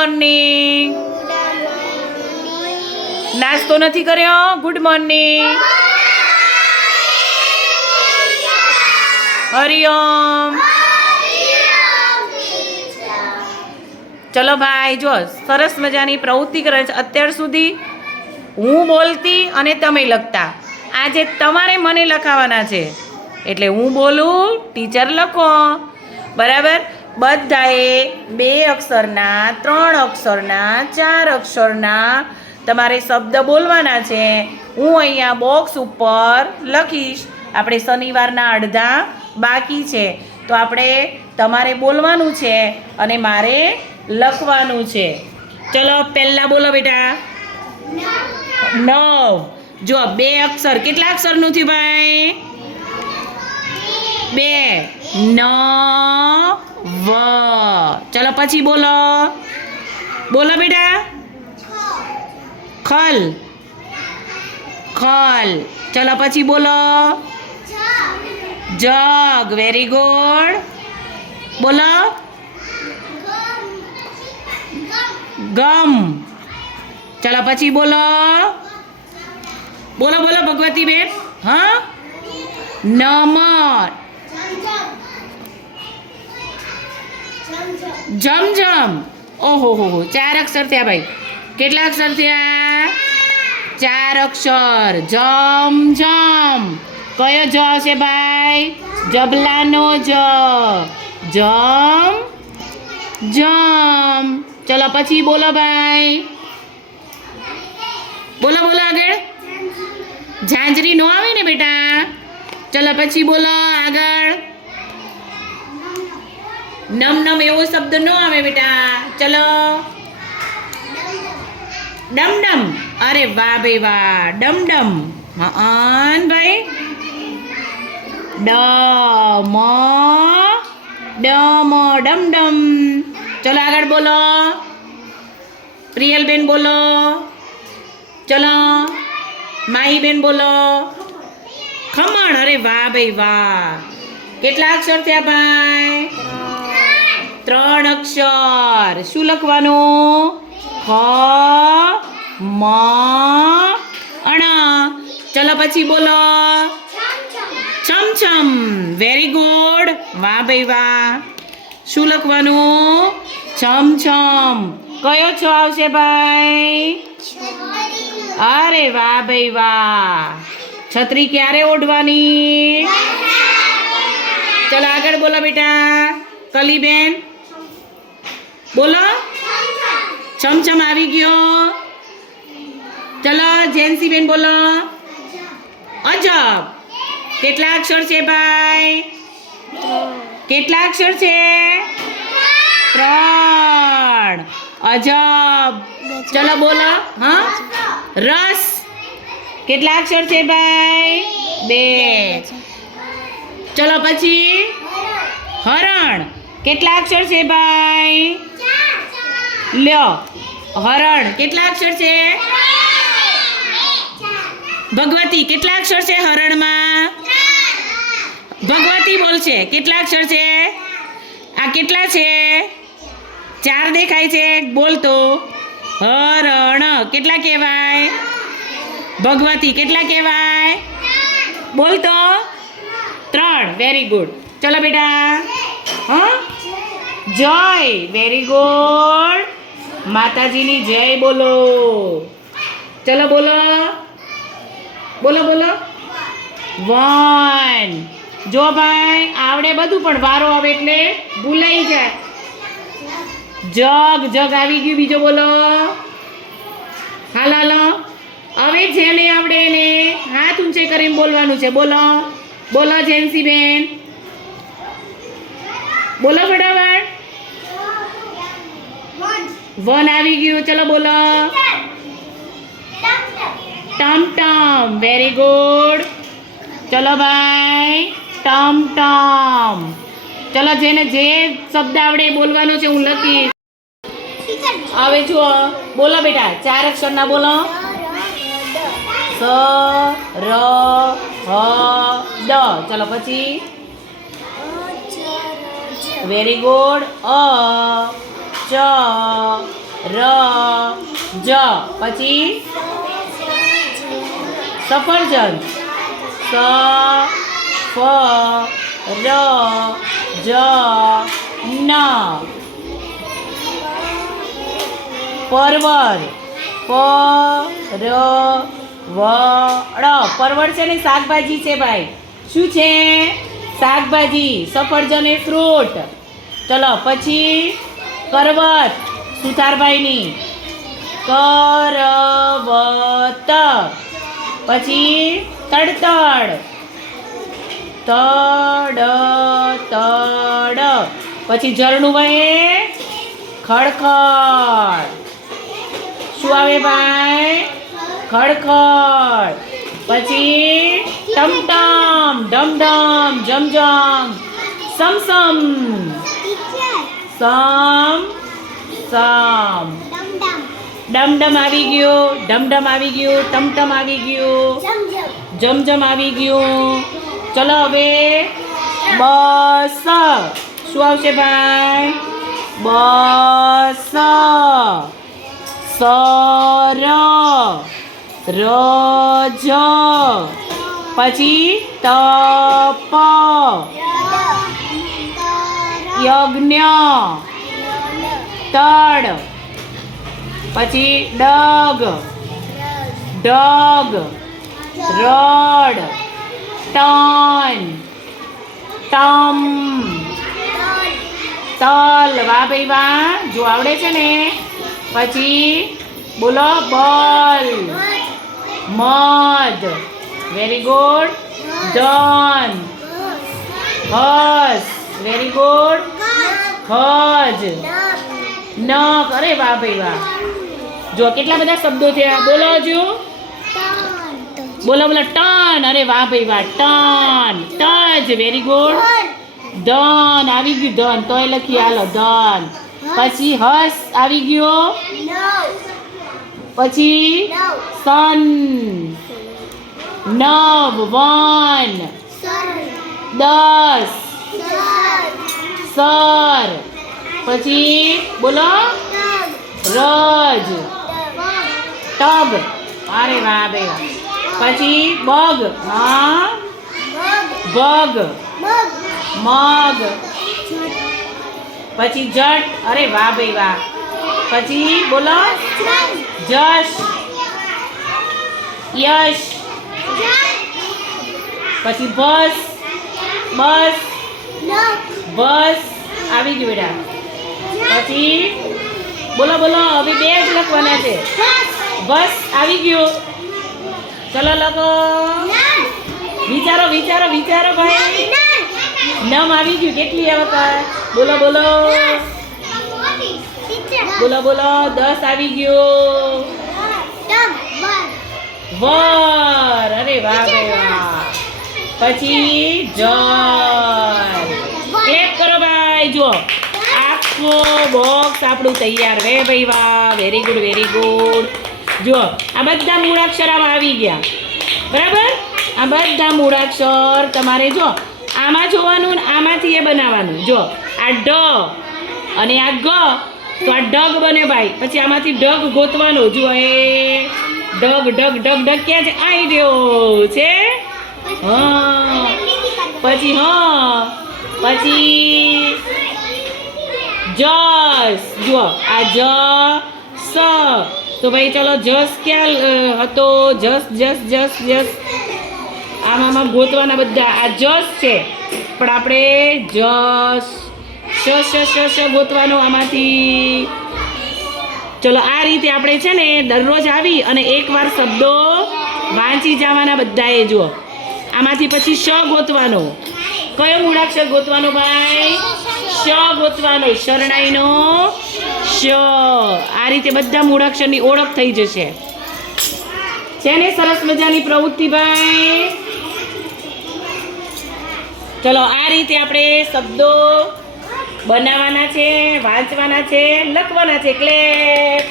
Morning નાસ્તો નથી કર્યો? ગુડ મોર્નિંગ હરિઓમ. ચલો ભાઈ, જો સરસ મજાની પ્રવૃત્તિ કરે છે. અત્યાર સુધી હું બોલતી અને તમે લખતા. આજે તમારે મને લખાવાના છે. એટલે હું બોલું, ટીચર લખો. બરાબર? બધાએ બે અક્ષરના, ત્રણ અક્ષરના, ચાર અક્ષરના તમારે શબ્દ બોલવાના છે. હું અહીંયા બોક્સ ઉપર લખીશ. આપણે શનિવારના અડધા બાકી છે. તો આપણે તમારે બોલવાનું છે અને મારે લખવાનું છે. ચલો, પહેલાં બોલો બેટા. નવ. જો, બે અક્ષર. કેટલા અક્ષરનું થયું ભાઈ? બે. ન વ. ચલો પછી બોલો. બોલો બેટા. ખલ. ખલ. ચલો પછી બોલો. જગ. વેરી ગુડ બોલો. ગમ. ચલો પછી બોલો. બોલો બોલો ભગવતી બેન હા? નમર જમજમ. ઓહો, હો હો. ચાર અક્ષર થયા ભાઈ. કેટલા અક્ષર થયા? ચાર અક્ષર. જમ જમ કયો જ છે ભાઈ? જબલાનો જ. જમ જમ. ચલો, પછી બોલો ભાઈ. બોલો બોલો આગળ. ઝાંઝરી નો આવે ને બેટા? ચલો, પછી બોલો આગળ. નમ નમ એવો શબ્દ ન આવે બેટા. ચલો. ડમ ડમ. અરે વાહ ભાઈ વાહ. ડમ ડમ. હન ભાઈ. ડ મ ડમ ડમ. ચલો આગળ બોલો. પ્રિયલબેન બોલો. ચલો. માહીબેન બોલો. ખમણ. અરે વાહ ભાઈ વાહ. કેટલા અક્ષર થયા ભાઈ? અક્ષર. શું લખવાનું? ખ મ અણ. ચલો પછી બોલો. છમ છમ વેરી ગુડ વાહ ભાઈ વાહ. શું લખવાનું? છમ છમ કયો છો આવશે ભાઈ? અરે વાહ ભાઈ વાહ. છત્રી ક્યારે ઓઢવાની? ચલો આગળ બોલો બેટા. કલીબેન. બોલો. ચમચમ આવી ગયો. ચલો જેન્સીબેન બોલો. અજબ. કેટલા અક્ષર છે ભાઈ? કેટલા અક્ષર છે? ત્રણ. અજબ. ચલો બોલો, હા? રસ. કેટલા અક્ષર છે ભાઈ? બે. ચલો પછી? હરણ. કેટલા અક્ષર છે ભાઈ? લ્યો. હરણ, કેટલા અક્ષર છે? ભગવતી, કેટલા અક્ષર છે હરણમાં? ભગવતી બોલશે કેટલા અક્ષર છે? આ કેટલા છે? ચાર દેખાય છે. બોલતો હરણ, કેટલા કહેવાય? ભગવતી, કેટલા કહેવાય? બોલતો ત્રણ. વેરી ગુડ ચલો બેટા. હા? જય. વેરી ગુડ માતાજીની જય બોલો. ચલો બોલો. બોલો બોલો. વન. જો ભાઈ, આવડે બધું, પણ વારો આવે એટલે ભૂલાઈ જાય. જગ જગ આવી ગયું. બીજો બોલો. હાલો હાલો. હવે જેને આવડે એને હાથ ઊંચે કરીને બોલવાનું છે. બોલો. બોલો જેન્સી બેન બોલો ફટાફટ વન આવી ગયું. ચલો બોલો. ટમ ટમ. વેરી ગુડ ચલો ભાઈ. ટમ ટમ. ચલો જેને જે શબ્દ આવડે એ બોલવાનો છે, હું લખીશ. હવે જુઓ બોલો બેટા, ચાર અક્ષરના બોલો. સ, ર, હ, દ. ચલો પછી. વેરી ગુડ અ. ચ ર, જ. પછી? સફરજન. સ, ફ, ર, જ, ન. પરવર પ ર વ ળ પરવળ છે ને શાકભાજી છે ભાઈ. શું છે? શાકભાજી, સફરજન એ ફ્રૂટ. ચલો, પછી? કરવત સુથારભાઈની કરવત. પછી તડતડ. તડ તડ પછી ઝરણું વહે ખડખડ. શું આવે ભાઈ? ખડખડ. પછી ટમટમ, ડમડમ, જમજમ, સમસમ. સમ સમ ડમડમ આવી ગયું ડમડમ આવી ગયું ટમટમ આવી ગયું જમજમ આવી ગયું ચલો હવે બસ શું આવશે ભાઈ બસ સર રજ પછી તપ યજ્ઞ. તડ. પછી ડગ. ડગ. રડ. ટન ટમ તલ. વાહ ભાઈ વાહ. જો આવડે છે ને. પછી બોલો બલ. મધ. વેરી ગુડ ડન હસ. વેરી ગુડ હજ નખ. અરે વાહ ભાઈ વાહ. જો, કેટલા બધા શબ્દો થયા? બોલો જો બોલો બોલો. ટન. અરે વાહ ભાઈ વાહ. ટન. ટજ. વેરી ગુડ ધન. આવી ગયું ધન. તોય લખી હાલો ધન. પછી હસ આવી ગયો. પછી સન. નવ. વન. દસ. સર પછી બોલો રજ ટગ અરે વાહ બે પછી બગ હા બગ મગ પછી જટ અરે વાહ ભાઈ વાહ પછી બોલો જશ યશ પછી બસ બસ બસ, આવી ગયું બેટા. પછી? બોલો બોલો, હવે બે જ લખવાના છે. બસ, આવી ગયું. ચલો લખો. વિચારો વિચારો વિચારો ભાઈ. નમ આવી ગયું કેટલી વખત? બોલો બોલો. બોલો બોલો, દસ આવી ગયું. વર. અરે વાહ વાહ. પછી ક્લેપ ભાઈ જુઓ આખો બોક્સ આપણું તૈયાર. વે ભાઈ, વાહ. વેરી ગુડ વેરી ગુડ જુઓ આ બધા મૂળાક્ષર આમાં આવી ગયા. બરાબર? આ બધા મૂળાક્ષર તમારે જો, આમાં જોવાનું ને આમાંથી એ બનાવવાનું. જો, આ ડ અને આ ગ. તો આ ડગ બને ભાઈ. પછી આમાંથી ડગ ગોતવાનો. જુઓ, એ ડગ ડગ ડગ ડગ ક્યાં છે? આઈ રહ્યો છે. હા. પછી, હા. પછી જસ. જુઓ, આ જ સ. તો ભાઈ ચલો, જસ ક્યાં હતો? જસ જસ જસ જસ. આમ, આમાં ગોતવાના બધા. આ જસ છે. પણ આપણે જસ શ શ શ શ ગોતવાનો આમાંથી. ચલો, આ રીતે આપણે છે ને દરરોજ આવી અને એકવાર શબ્દો વાંચી જવાના બધાએ, જુઓ. આમાંથી પછી શ ગોતવાનો. કયો મૂળાક્ષર ગોતવાનો ભાઈ? શ ગોતવાનો. શરણાઈનો શ. આ રીતે બધા મૂળાક્ષરની ઓળખ થઈ જશે. છે ને સરસ મજાની પ્રવૃત્તિ ભાઈ. ચલો, આ રીતે આપણે શબ્દો બનાવવાના છે, વાંચવાના છે, લખવાના છે. ક્લેપ